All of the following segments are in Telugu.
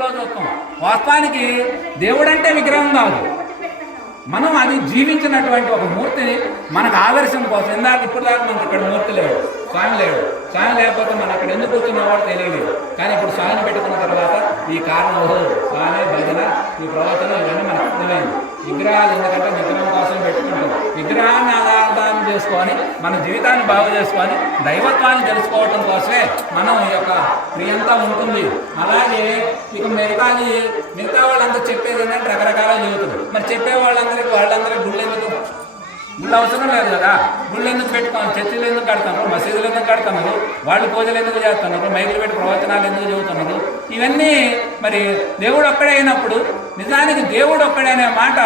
లో చూస్తాం. వాస్తవానికి దేవుడంటే విగ్రహం కాదు. మనం అది జీవించినటువంటి ఒక మూర్తిని మనకు ఆదర్శం కోసం ఇందాక ఇప్పుడు దాకా మనకి ఇక్కడ మూర్తి లేడు స్వామి లేడు. స్వామి లేకపోతే మనం అక్కడ ఎందుకు కూర్చున్నవాడు తెలియలేదు కానీ ఇప్పుడు స్వామిని పెట్టుకున్న తర్వాత ఈ కారణం స్వామి భజన ఈ ప్రవర్తన ఇవన్నీ మనకు అర్థమైంది. విగ్రహాలు ఎందుకంటే విగ్రహం కోసం పెట్టుకుంటాం. విగ్రహాన్ని ఆధారం చేసుకొని మన జీవితాన్ని బాగు చేసుకొని దైవత్వాన్ని తెలుసుకోవటం కోసమే మనం ఈ యొక్క క్రియంతా ఉంటుంది. అలాగే ఇక మిగతాది మిగతా వాళ్ళంతా చెప్పేది ఏంటంటే రకరకాల జీవితం మరి చెప్పే వాళ్ళందరికీ వాళ్ళందరికీ గుళ్ళు ఎందుకు? గుళ్ళు అవసరం లేదు కదా. గుళ్ళు ఎందుకు పెట్టుకోవాలి చర్చిలు ఎందుకు కడతారు మసీదులు ఎందుకు కడుతున్నారు వాళ్ళు పూజలు ఎందుకు చేస్తున్నారు? మైకులు పెట్టి ప్రవచనాలు ఎందుకు చెబుతున్నారు? ఇవన్నీ మరి దేవుడు అక్కడే అయినప్పుడు నిజానికి దేవుడు ఒక్కడనే మాట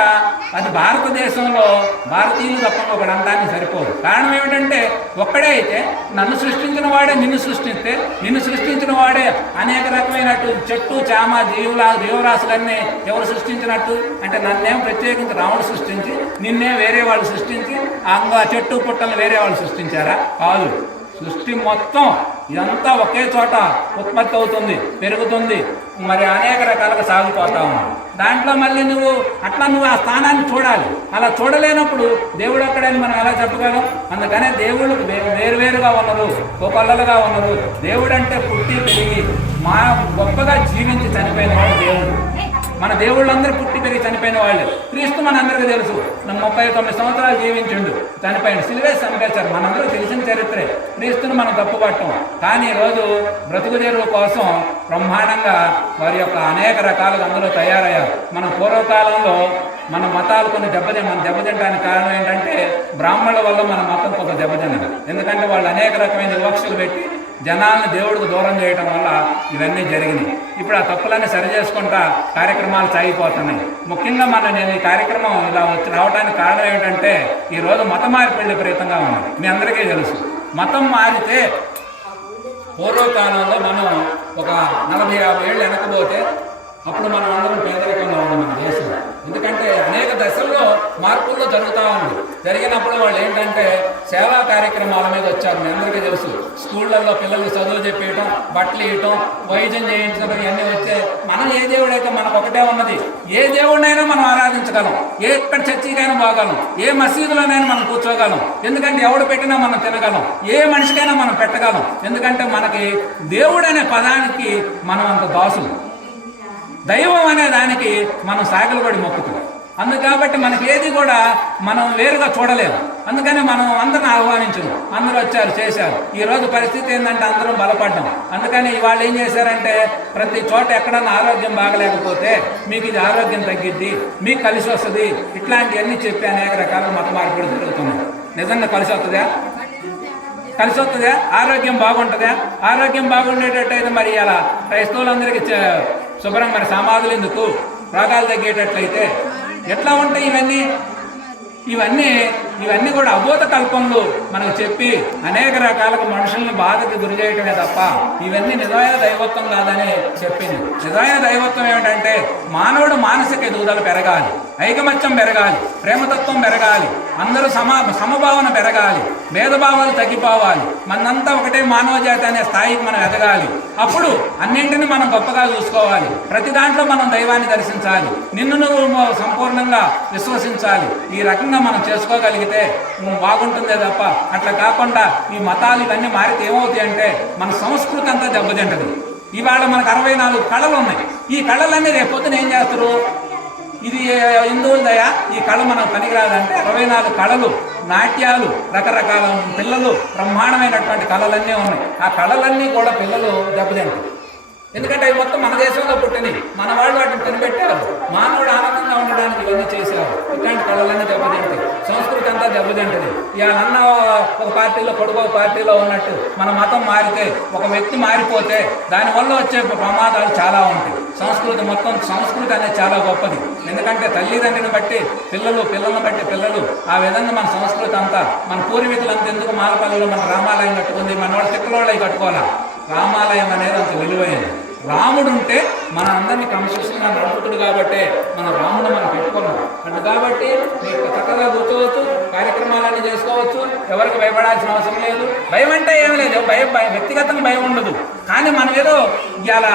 అది భారతదేశంలో భారతీయులు తప్ప ఒకటి అందానికి సరిపోదు. కారణం ఏమిటంటే ఒక్కడే అయితే నన్ను సృష్టించిన వాడే నిన్ను సృష్టిస్తే నిన్ను సృష్టించిన వాడే అనేక రకమైనట్టు చెట్టు చామ జీవుల జీవరాశులన్నీ ఎవరు సృష్టించినట్టు? అంటే నన్నేం ప్రత్యేకించి రాముడు సృష్టించి నిన్నే వేరే వాళ్ళు సృష్టించి అంగ చెట్టు పుట్టలను వేరే వాళ్ళు సృష్టించారా? కాదు. సృష్టి మొత్తం ఇదంతా ఒకే చోట ఉత్పత్తి అవుతుంది పెరుగుతుంది. మరి అనేక రకాలుగా సాగిపోతా ఉంది. దాంట్లో మళ్ళీ నువ్వు అట్లా నువ్వు ఆ స్థానాన్ని చూడాలి. అలా చూడలేనప్పుడు దేవుడు ఒక్కడని మనం ఎలా చెప్పగలం? అందుకనే దేవుళ్ళు వేరువేరుగా ఉన్నారు ఒకళ్ళలుగా ఉన్నారు. దేవుడు అంటే పుట్టి పెరిగి మా గొప్పగా జీవించి చనిపోయిన వాడు దేవుడు. మన దేవుళ్ళందరూ పుట్టి పెరిగి చనిపోయిన వాళ్ళు. క్రీస్తు మనందరికీ తెలుసు. మన ముప్పై తొమ్మిది సంవత్సరాలు జీవించిండు. చనిపోయిన సిలివేసి చనిపేశారు మనందరూ తెలిసిన చరిత్రే. క్రీస్తుని మనం తప్పుపట్టం. కానీ ఈరోజు బ్రతుకు కోసం బ్రహ్మాండంగా వారి యొక్క అనేక రకాలుగా అందరూ తయారయ్యారు. మన పూర్వకాలంలో మన మతాలు కొన్ని దెబ్బతి మన దెబ్బతింటానికి కారణం ఏంటంటే బ్రాహ్మణుల వల్ల మన మతం కొంత దెబ్బతిన్నది. ఎందుకంటే వాళ్ళు అనేక రకమైన వివక్షలు పెట్టి జనాలను దేవుడికి దూరం చేయటం వల్ల ఇవన్నీ జరిగినాయి. ఇప్పుడు ఆ తప్పులన్నీ సరి చేసుకుంటా కార్యక్రమాలు సాగిపోతున్నాయి. ముఖ్యంగా మన నేను ఈ కార్యక్రమం ఇలా వచ్చి రావడానికి కారణం ఏంటంటే ఈరోజు మతం మార్పిడి విపరీతంగా ఉంది. మీ అందరికీ తెలుసు. మతం మారితే పూర్వకాలంలో మనం ఒక నలభై యాభై ఏళ్ళు వెనకపోతే అప్పుడు మనం అందరం పేదరికంగా ఉన్నాం మన దేశంలో. ఎందుకంటే అనేక దశల్లో మార్పుల్లో జరుగుతూ ఉంది జరిగినప్పుడు వాళ్ళు ఏంటంటే సేవా కార్యక్రమాల మీద వచ్చారు. మీ అందరికీ తెలుసు. స్కూళ్ళల్లో పిల్లలు చదువు చెప్పేయటం బట్టలు ఇవ్వటం వైద్యం చేయించడం ఇవన్నీ వస్తే మనం ఏ దేవుడైతే మనకు ఒకటే ఉన్నది ఏ దేవుడినైనా మనం ఆరాధించగలం. ఏ ఎక్కడ చర్చికైనా పోగలం ఏ మసీదులోనైనా మనం కూర్చోగలం. ఎందుకంటే ఎవడు పెట్టినా మనం తినగలం. ఏ మనిషికైనా మనం పెట్టగలం. ఎందుకంటే మనకి దేవుడు అనే పదానికి మనం అంత దాసులు. దైవం అనే దానికి మనం సాగలు మొక్కుతున్నాం. అందు కాబట్టి మనకి ఏది కూడా మనం వేరుగా చూడలేము. అందుకని మనం అందరిని ఆహ్వానించము. అందరూ వచ్చారు చేశారు. ఈరోజు పరిస్థితి ఏంటంటే అందరం బలపడ్డాం. అందుకని వాళ్ళు ఏం చేశారంటే ప్రతి చోట ఎక్కడన్నా ఆరోగ్యం బాగలేకపోతే మీకు ఇది ఆరోగ్యం తగ్గిద్ది మీకు కలిసి వస్తుంది. ఇట్లాంటివన్నీ చెప్పి అనేక రకాల మత మార్పులు జరుగుతున్నాయి. నిజంగా కలిసి వస్తుందా? కలిసి వస్తుందా? ఆరోగ్యం బాగుంటుందా? ఆరోగ్యం బాగుండేటట్టయితే మరి ఇలా క్రైస్తవులందరికీ శుభ్రం మరి సమాధులు ఎందుకు? రోగాలు తగ్గేటట్లయితే ఎట్లా ఉంటాయి ఇవన్నీ? ఇవన్నీ ఇవన్నీ కూడా అబోధ కల్పంలో మనకు చెప్పి అనేక రకాలుగా మనుషులను బాధకి గురి చేయటమే తప్ప ఇవన్నీ నిజమైన దైవత్వం కాదని చెప్పింది. నిజమైన దైవత్వం ఏమిటంటే మానవుడు మానసిక ఎదుగుదల పెరగాలి ఐకమత్యం పెరగాలి ప్రేమతత్వం పెరగాలి అందరూ సమా సమభావన పెరగాలి భేదభావాలు తగ్గిపోవాలి మనంతా ఒకటే మానవ జాతి అనే స్థాయికి మనం ఎదగాలి. అప్పుడు అన్నింటిని మనం గొప్పగా చూసుకోవాలి. ప్రతి దాంట్లో మనం దైవాన్ని దర్శించాలి. నిన్ను నువ్వు సంపూర్ణంగా విశ్వసించాలి. ఈ రకంగా మనం చేసుకోగలిగితే ఉమ్, బాగుంటుందే తప్ప అట్లా కాకుండా ఈ మతాలు ఇవన్నీ మారితే ఏమవుతాయి అంటే మన సంస్కృతి అంతా దెబ్బతింటది. ఇవాళ మనకు అరవై నాలుగు కళలు ఉన్నాయి. ఈ కళలన్నీ రేపొద్దున ఏం చేస్తారు? ఇది హిందువుల దయ ఈ కళ మనకు పనికిరాదంటే అరవై నాలుగు కళలు నాట్యాలు రకరకాల పిల్లలు బ్రహ్మాండమైనటువంటి కళలన్నీ ఉన్నాయి. ఆ కళలన్నీ కూడా పిల్లలు దెబ్బతింటారు. ఎందుకంటే అవి మొత్తం మన దేశంలో పుట్టినవి. మన వాళ్ళు వాటిని కనిపెట్టారు మానవుడు ఆనందంగా ఉండడానికి ఇవన్నీ చేశారు. ఇట్లాంటి కళలన్నీ దెబ్బతింటాయి. సంస్కృతి అంతా దెబ్బతింటది. ఇవాళ అన్న ఒక పార్టీలో కొడుకు ఒక పార్టీలో ఉన్నట్టు మన మతం మారితే ఒక వ్యక్తి మారిపోతే దానివల్ల వచ్చే ప్రమాదాలు చాలా ఉంటాయి. సంస్కృతి మొత్తం సంస్కృతి అనేది చాలా గొప్పది. ఎందుకంటే తల్లిదండ్రిని బట్టి పిల్లలు పిల్లలను బట్టి పిల్లలు ఆ విధంగా మన సంస్కృతి అంతా మన పూర్వీకులంతా ఎందుకు మాలపల్లిలో మన రామాలయం కట్టుకుంది మన వాళ్ళు తిక్కలోళ్ళవి కట్టుకోవాలి? రామాలయం అనేది అంత విలువైనది. రాముడు ఉంటే మన అందరినీ క్రమశిక్షణగా నడుపుతుడు కాబట్టి మన రాముడు మనం పెట్టుకున్నాం. అటు కాబట్టి మీరు చక్కగా కూర్చోవచ్చు కార్యక్రమాలన్నీ చేసుకోవచ్చు ఎవరికి భయపడాల్సిన అవసరం లేదు. భయం అంటే ఏం లేదు. భయం భయం వ్యక్తిగతంగా భయం ఉండదు. కానీ మనం ఏదో ఇవాళ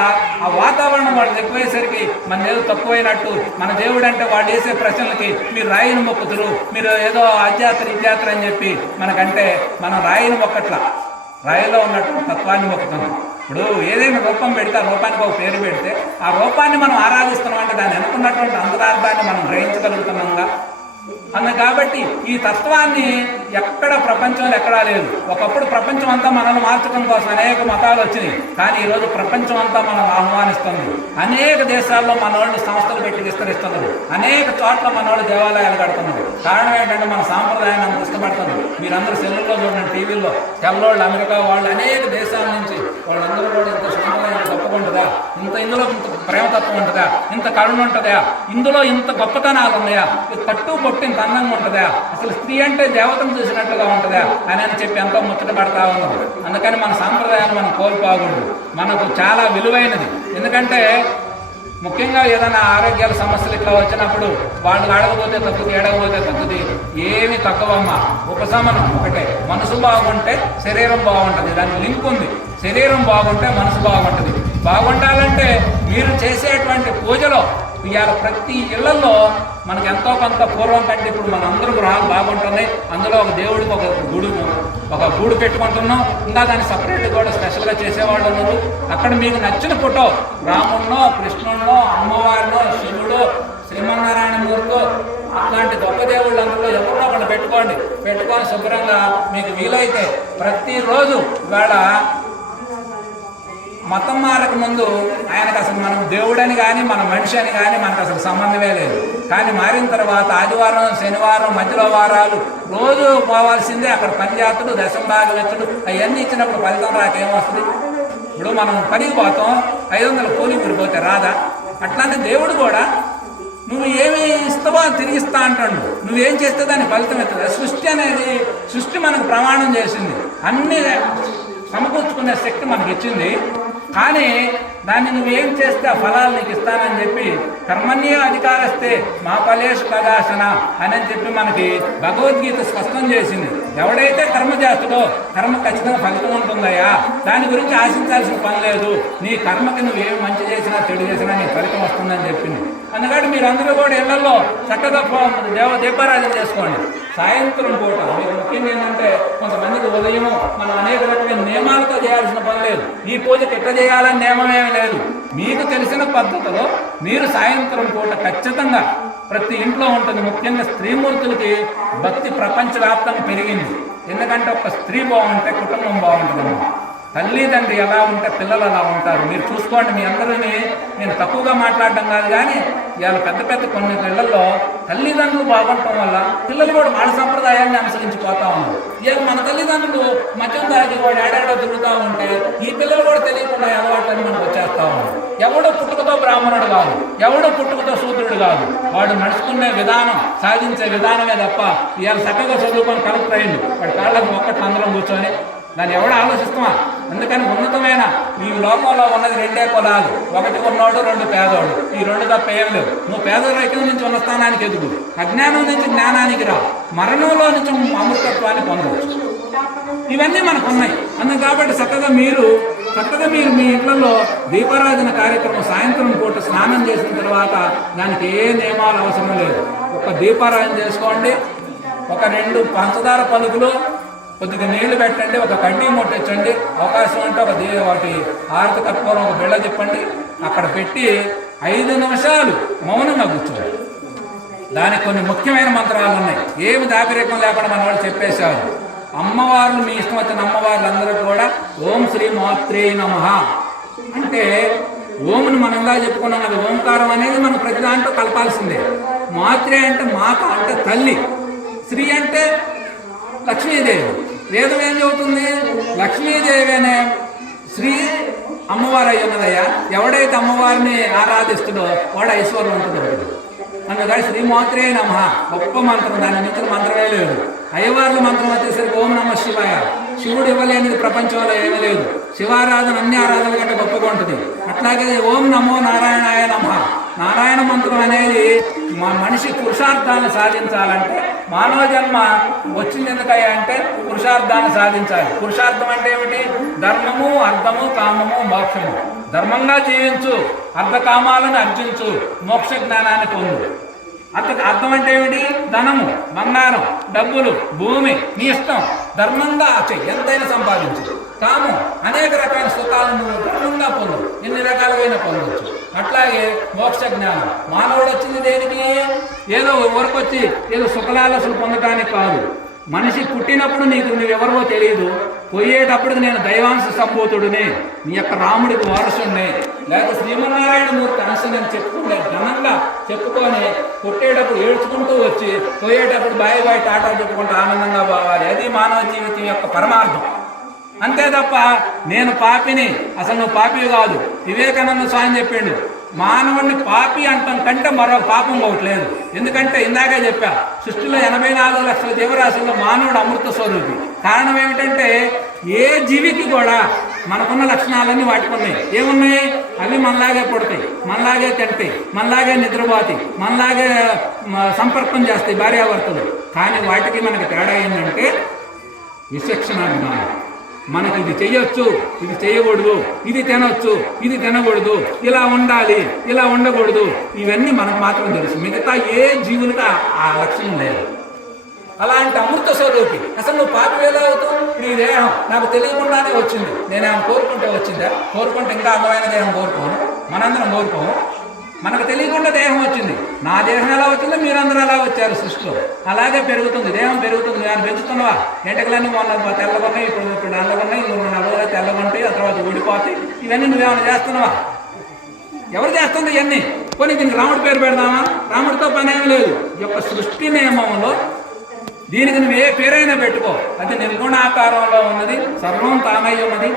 ఆ వాతావరణం వాళ్ళు ఎక్కువేసరికి మన ఏదో తక్కువైనట్టు మన దేవుడు అంటే వాళ్ళు వేసే ప్రశ్నలకి మీరు రాయిని మొక్కుతురు మీరు ఏదో అధ్యాత్ర ఇత్యాత్ర అని చెప్పి మనకంటే మనం రాయిని మొక్కట్లా. రాయిలో ఉన్నట్టు తత్వాన్ని మొక్కుతున్నాం ఇప్పుడు ఏదైనా రూపం పెడితే ఆ రూపానికి ఒక పేరు పెడితే ఆ రూపాన్ని మనం ఆరాధిస్తున్నాం అంటే దాన్ని అనుకున్నటువంటి అంతరార్థాన్ని మనం గ్రహించగలుగుతున్నాంగా? అన్న కాబట్టి ఈ తత్వాన్ని ఎక్కడ ప్రపంచంలో ఎక్కడా లేదు. ఒకప్పుడు ప్రపంచం అంతా మనల్ని మార్చడం కోసం అనేక మతాలు వచ్చినాయి. కానీ ఈరోజు ప్రపంచం అంతా మనం ఆహ్వానిస్తుంది. అనేక దేశాల్లో మనోళ్ళు సంస్థలు పెట్టి విస్తరిస్తున్నారు. అనేక చోట్ల మనోళ్ళు దేవాలయాలు కడుతున్నారు. కారణం ఏంటంటే మన సాంప్రదాయాన్ని అంత ఇష్టపడుతుంది మీరందరూ సెల్లుల్లో చూడండి టీవీల్లో. తెల్లవాళ్ళు అమెరికా వాళ్ళు అనేక దేశాల నుంచి వాళ్ళందరూ కూడా ఇంత సాంప్రదాయాన్ని తప్పకుండా ఇంత ఇందులో ఇంత ప్రేమతత్వం ఉంటుందా? ఇంత కరుణ ఉంటుందా? ఇందులో ఇంత గొప్పతనాలు ఉన్నాయా? ఇది పట్టు పొట్టు ఇంత అందంగా ఉంటుందా? అసలు స్త్రీ అంటే దేవతను చూసినట్లుగా ఉంటుందా? అని అని చెప్పి ఎంతో ముచ్చట పడతా ఉన్నాం అందుకని మన సాంప్రదాయాన్ని మనం కోల్పోకూడదు. మనకు చాలా విలువైనది. ఎందుకంటే ముఖ్యంగా ఏదైనా ఆరోగ్యాల సమస్యలు ఇట్లా వచ్చినప్పుడు వాళ్ళు అడగపోతే తగ్గుది ఏడకపోతే తగ్గుతుంది ఏమి తక్కువమ్మ. ఉపశమనం ఒకటే. మనసు బాగుంటే శరీరం బాగుంటుంది. దానికి లింక్ ఉంది. శరీరం బాగుంటే మనసు బాగుంటుంది. బాగుండాలంటే మీరు చేసేటువంటి పూజలో ఇవాళ ప్రతి ఇళ్ళలో మనకు ఎంతో కొంత పూర్వం కంటే ఇప్పుడు మన అందరూ గృహాలు బాగుంటున్నాయి. అందులో ఒక దేవుడికి ఒక గుడి ఒక గూడు పెట్టుకుంటున్నాం. ఇంకా దాన్ని సపరేట్ కూడా స్పెషల్గా చేసేవాళ్ళు ఉన్నారు. అక్కడ మీకు నచ్చిన ఫోటో రాముడినో కృష్ణుడినో అమ్మవారినో శివుడు శ్రీమన్నారాయణ మూర్తి అట్లాంటి గొప్ప దేవుళ్ళు అందులో ఎవరినో ఒకళ్ళు పెట్టుకోండి. పెట్టుకొని శుభ్రంగా మీకు వీలైతే ప్రతిరోజు ఇవాళ మతం మారక ముందు ఆయనకు అసలు మనం దేవుడని కానీ మన మనిషి అని కానీ మనకు అసలు సంబంధమే లేదు. కానీ మారిన తర్వాత ఆదివారం శనివారం మధ్యలో వారాలు రోజు పోవాల్సిందే. అక్కడ పంచాయతులు దశంభాగవేత్తుడు అవన్నీ ఇచ్చినప్పుడు ఫలితం రాకేమొస్తుంది? ఇప్పుడు మనం పనికి పోతాం ఐదు వందల కూలి ఊరిపోతే రాదా? అట్లాంటి దేవుడు కూడా నువ్వు ఏమి ఇస్తావో తిరిగిస్తా తిరిగి అంటాడు. నువ్వేం చేస్తే దాని ఫలితం ఎత్తుంది? సృష్టి అనేది సృష్టి మనకు ప్రమాణం చేసింది. అన్ని సమకూర్చుకునే శక్తి మనకి ఇచ్చింది కానీ దాన్ని నువ్వేం చేస్తే ఆ ఫలాలు నీకు ఇస్తానని చెప్పి కర్మణ్య అధికారస్తే మా ఫలేషు కదాసన అని అని చెప్పి మనకి భగవద్గీత స్పష్టం చేసింది. ఎవడైతే కర్మ చేస్తాడో కర్మ ఖచ్చితంగా ఫలితం ఉంటుందయ్యా. దాని గురించి ఆశించాల్సిన పని లేదు. నీ కర్మకి నువ్వేం మంచి చేసినా చెడు చేసినా నీ ఫలితం వస్తుందని చెప్పింది. అందుకని మీరందరూ కూడా ఇళ్ళలో చక్కగా దేవ దీపారాధన చేసుకోండి. సాయంత్రం పూట మీకు ముఖ్యంగా ఏంటంటే కొంతమందికి ఉదయం మనం అనేక రకమైన నియమాలతో చేయాల్సిన పని లేదు. ఈ పూజకి ఎట్లా చేయాలని నియమం ఏమి లేదు. మీకు తెలిసిన పద్ధతిలో మీరు సాయంత్రం పూట ఖచ్చితంగా ప్రతి ఇంట్లో ఉంటుంది ముఖ్యంగా స్త్రీమూర్తులకి భక్తి ప్రపంచవ్యాప్తంగా పెరిగింది. ఎందుకంటే ఒక స్త్రీ బాగుంటే కుటుంబం బాగుంటుంది తల్లిదండ్రి ఎలా ఉంటే పిల్లలు అలా ఉంటారు. మీరు చూసుకోండి మీ అందరినీ నేను తక్కువగా మాట్లాడడం కాదు కానీ ఇవాళ పెద్ద పెద్ద కొన్ని ఇళ్ళలో తల్లిదండ్రులు బాగుండటం వల్ల పిల్లలు కూడా వాళ్ళ సంప్రదాయాన్ని అనుసరించిపోతా ఉన్నారు. ఇవాళ మన తల్లిదండ్రులు మద్యం తాగి వాడు ఏడాడో తిరుగుతూ ఉంటే ఈ పిల్లలు కూడా తెలియకుండా అలవాట్లని మనకు వచ్చేస్తా ఉన్నారు. ఎవడో పుట్టుకతో బ్రాహ్మణుడు కాదు ఎవడో పుట్టుకతో శూద్రుడు కాదు. వాడు నడుచుకునే విధానం సాధించే విధానమే తప్ప ఇవాళ చక్కగా చదువుకొని కలెక్టర్ అయింది వాడు కాళ్ళకు మొక్కట్లు అందరం కూర్చొని దాన్ని ఎవడో ఆలోచిస్తామా అందుకని ఉన్నతమైన ఈ లోకంలో ఉన్నది రెండే కులాలు. ఒకటి ఉన్నోడు రెండు పేదోడు. ఈ రెండు తప్ప ఏం లేవు. నువ్వు పేదరికం నుంచి ఉన్న స్థానానికి ఎదుగు. అజ్ఞానం నుంచి జ్ఞానానికి రా. మరణంలో నుంచి అమృతత్వాన్ని పొందవచ్చు. ఇవన్నీ మనకు ఉన్నాయి. అందుకు కాబట్టి చక్కగా మీరు చక్కగా మీరు మీ ఇంట్లో దీపారాధన కార్యక్రమం సాయంత్రం పూట స్నానం చేసిన తర్వాత దానికి ఏ నియమాలు అవసరం లేదు. ఒక దీపారాధన చేసుకోండి. ఒక రెండు పంచదార పలుకులు కొద్దిగా నీళ్ళు పెట్టండి ఒక కడ్డీ ముట్టించండి అవకాశం అంటే ఒక దీ ఒకటి ఆరతి ఒక బిళ్ళ చెప్పండి అక్కడ పెట్టి ఐదు నిమిషాలు మౌనంగా కూర్చోండి దానికి కొన్ని ముఖ్యమైన మంత్రాలు ఉన్నాయి. ఏమి దాపిరేకం లేకుండా మన వాళ్ళు చెప్పేశారు. అమ్మవార్లు మీ ఇష్టం వచ్చిన అమ్మవార్లు అందరూ కూడా ఓం శ్రీ మాత్రే నమ. అంటే ఓంని మనంగా చెప్పుకున్నాం అది ఓంకారం అనేది మనం ప్రతి దాంట్లో కలపాల్సిందే. మాత్రే అంటే మాత అంటే తల్లి. శ్రీ అంటే లక్ష్మీదేవి. వేదం ఏం చెబుతుంది? లక్ష్మీదేవి అనే శ్రీ అమ్మవారు అయి ఉన్నదయ్యా. ఎవడైతే అమ్మవారిని ఆరాధిస్తుండో వాడు ఐశ్వర్యవంతుడు. అందుకని శ్రీమాత్రే నమ. గొప్ప మంత్రం. దాని మించిన మంత్రమే లేదు. అయ్యవార్ల మంత్రం వచ్చేసరికి ఓం నమ శివాయ. శివుడు ఇవ్వలేనిది ప్రపంచంలో ఏమీ లేదు. శివారాధన అన్ని ఆరాధనల కంటే గొప్పగా ఉంటుంది. అట్లాగే ఓం నమో నారాయణాయ నమ. నారాయణ మంత్రం అనేది మా మనిషి పురుషార్థాన్ని సాధించాలంటే మానవ జన్మ వచ్చింది ఎందుకయ్యా అంటే పురుషార్థాన్ని సాధించాలి. పురుషార్థం అంటే ఏమిటి? ధర్మము అర్థము కామము మోక్షము. ధర్మంగా జీవించు అర్ధకామాలను అర్జించు మోక్ష జ్ఞానాన్ని పొందు. అర్థ అర్థం అంటే ఏమిటి? ధనము బంగారం డబ్బులు భూమి నీ ఇష్టం. ధర్మంగా చెయ్యి ఎంతైనా సంపాదించు. కాము అనేక రకాల సుఖాలను ధర్మంగా పొందు. ఎన్ని రకాలుగా పొందవచ్చు అట్లాగే మోక్ష జ్ఞానం. మానవుడు వచ్చింది దేనికి? ఏదో ఊరికొచ్చి ఏదో సుఖలాలసలు పొందడానికి కాదు. మనిషి పుట్టినప్పుడు నీకు నువ్వెవరో తెలియదు. పోయేటప్పుడు నేను దైవాంశ సంభూతుడిని. నీ యొక్క రాముడికి వారసుడిని లేక శ్రీమన్నారాయణ మూర్తి అంశ నేను చెప్పుకుంటే ఘనంగా చెప్పుకొని పుట్టేటప్పుడు ఏడ్చుకుంటూ వచ్చి పోయేటప్పుడు బాయ్ బాయ్ టాటా చెప్పుకుంటూ ఆనందంగా పోవాలి. అది మానవ జీవితం యొక్క పరమార్థం. అంతే తప్ప నేను పాపిని. అసలు నువ్వు పాపి కాదు. వివేకానంద స్వామి చెప్పిండు మానవుడిని పాపి అంటాం కంటే మరో పాపం ఒకటి ఎందుకంటే ఇందాక చెప్పా సృష్టిలో ఎనభై నాలుగు లక్షల జీవరాశుల్లో మానవుడు అమృత స్వరూపి. కారణం ఏమిటంటే ఏ జీవికి కూడా మనకున్న లక్షణాలన్నీ వాటికి ఉన్నాయి ఏమున్నాయి? అవి మనలాగే పుడతాయి మనలాగే తింటాయి మనలాగే నిద్రపోతాయి మనలాగే సంపర్కం చేస్తాయి భార్యాభర్తలు. కానీ వాటికి మనకి తేడా ఏంటంటే విచక్షణ జ్ఞానం మనకి ఇది చెయ్యొచ్చు ఇది చేయకూడదు ఇది తినొచ్చు ఇది తినకూడదు ఇలా ఉండాలి ఇలా ఉండకూడదు ఇవన్నీ మనకు మాత్రం తెలుసు. మిగతా ఏ జీవులకు ఆ- లక్ష్యం లక్షణం లేదు. అలాంటి అమృత స్వరూపి అసలు నువ్వు పాప ఎలా అవుతావు? నీ దేహం నాకు తెలియకుండానే వచ్చింది. నేనేమో కోరుకుంటే వచ్చిందా? కోరుకుంటే ఇంకా అందమైన దేహం కోరుకోను. మనందరం కోరుకోము. మనకు తెలియకుండా దేహం వచ్చింది. నా దేహం ఎలా వచ్చిందో మీరందరూ అలా వచ్చారు సృష్టిలో. అలాగే పెరుగుతుంది. దేహం పెరుగుతుంది. దాన్ని పెంచుతున్నావా? ఎంటకలన్నీ మొన్న తెల్లగొన్నాయి ఇప్పుడు ఇప్పుడు నల్లగొన్నాయి మూడు నలభై తెల్లగొంటాయి ఆ తర్వాత ఊడిపోతాయి. ఇవన్నీ నువ్వేమైనా చేస్తున్నావా? ఎవరు చేస్తుంది ఇవన్నీ? కొన్ని దీనికి రాముడి పేరు పెడదామా? రాముడితో పని ఏం లేదు. ఈ యొక్క సృష్టి నియమంలో దీనికి నువ్వు ఏ పేరైనా పెట్టుకో. అది నిర్గుణాకారంలో ఉన్నది సర్వం తానై ఉన్నది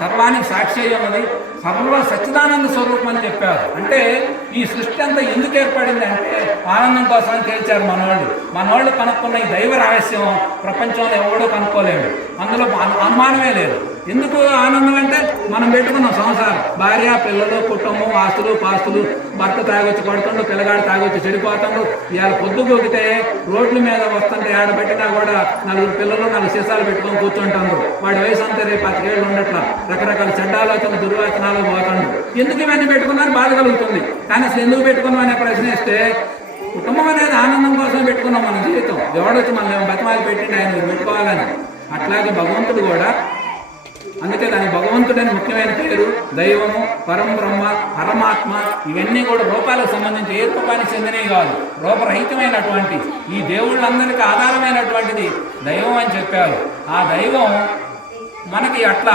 సర్వానికి సాక్షి అయ్యమది ఉన్నది సర్వ సచ్చిదానంద స్వరూపం అని చెప్పారు. అంటే ఈ సృష్టి అంతా ఎందుకు ఏర్పడింది అంటే ఆనందం కోసం తేల్చారు మనవాళ్ళు. మనవాళ్ళు కనుక్కున్న ఈ దైవ రహస్యం ప్రపంచంలో ఎవడో కనుక్కోలేడు అందులో అనుమానమే లేదు. ఎందుకు ఆనందం అంటే మనం పెట్టుకున్నాం సంసారం. భార్య పిల్లలు కుటుంబం ఆస్తులు పాస్తులు భర్త తాగొచ్చి పడుతుండు పిల్లగాడు తాగొచ్చి చెడిపోతాడు. ఇవాళ పొద్దు గోకితే రోడ్ల మీద వస్తుంటే ఆడ పెట్టినా కూడా నలుగురు పిల్లలు నాలుగు సీసాలు పెట్టుకొని కూర్చుంటారు వాడి వయసు అంతా రేపు పతికేళ్ళు ఉండట్ల. రకరకాల చెడ్డాలోచన దుర్వాచనాలు పోతాడు ఎందుకు ఇవన్నీ పెట్టుకున్నారు? బాధ కలుగుతుంది. కానీ అసలు ఎందుకు పెట్టుకున్నాం అనే ప్రశ్న ఇస్తే కుటుంబం అనేది ఆనందం కోసం పెట్టుకున్నాం మన జీవితం. ఎవడొచ్చి మనం బతిమాలి పెట్టిండి ఆయన? పెట్టుకోవాలని. అట్లాగే భగవంతుడు కూడా అందుకే దాని భగవంతుడని ముఖ్యమైన పేరు దైవము పరం బ్రహ్మ పరమాత్మ ఇవన్నీ కూడా రూపాలకు సంబంధించి ఏ రూపానికి చెందినవి కాదు. రూపరహితమైనటువంటి ఈ దేవుళ్ళందరికీ ఆధారమైనటువంటిది దైవం అని చెప్పారు. ఆ దైవం మనకి అట్లా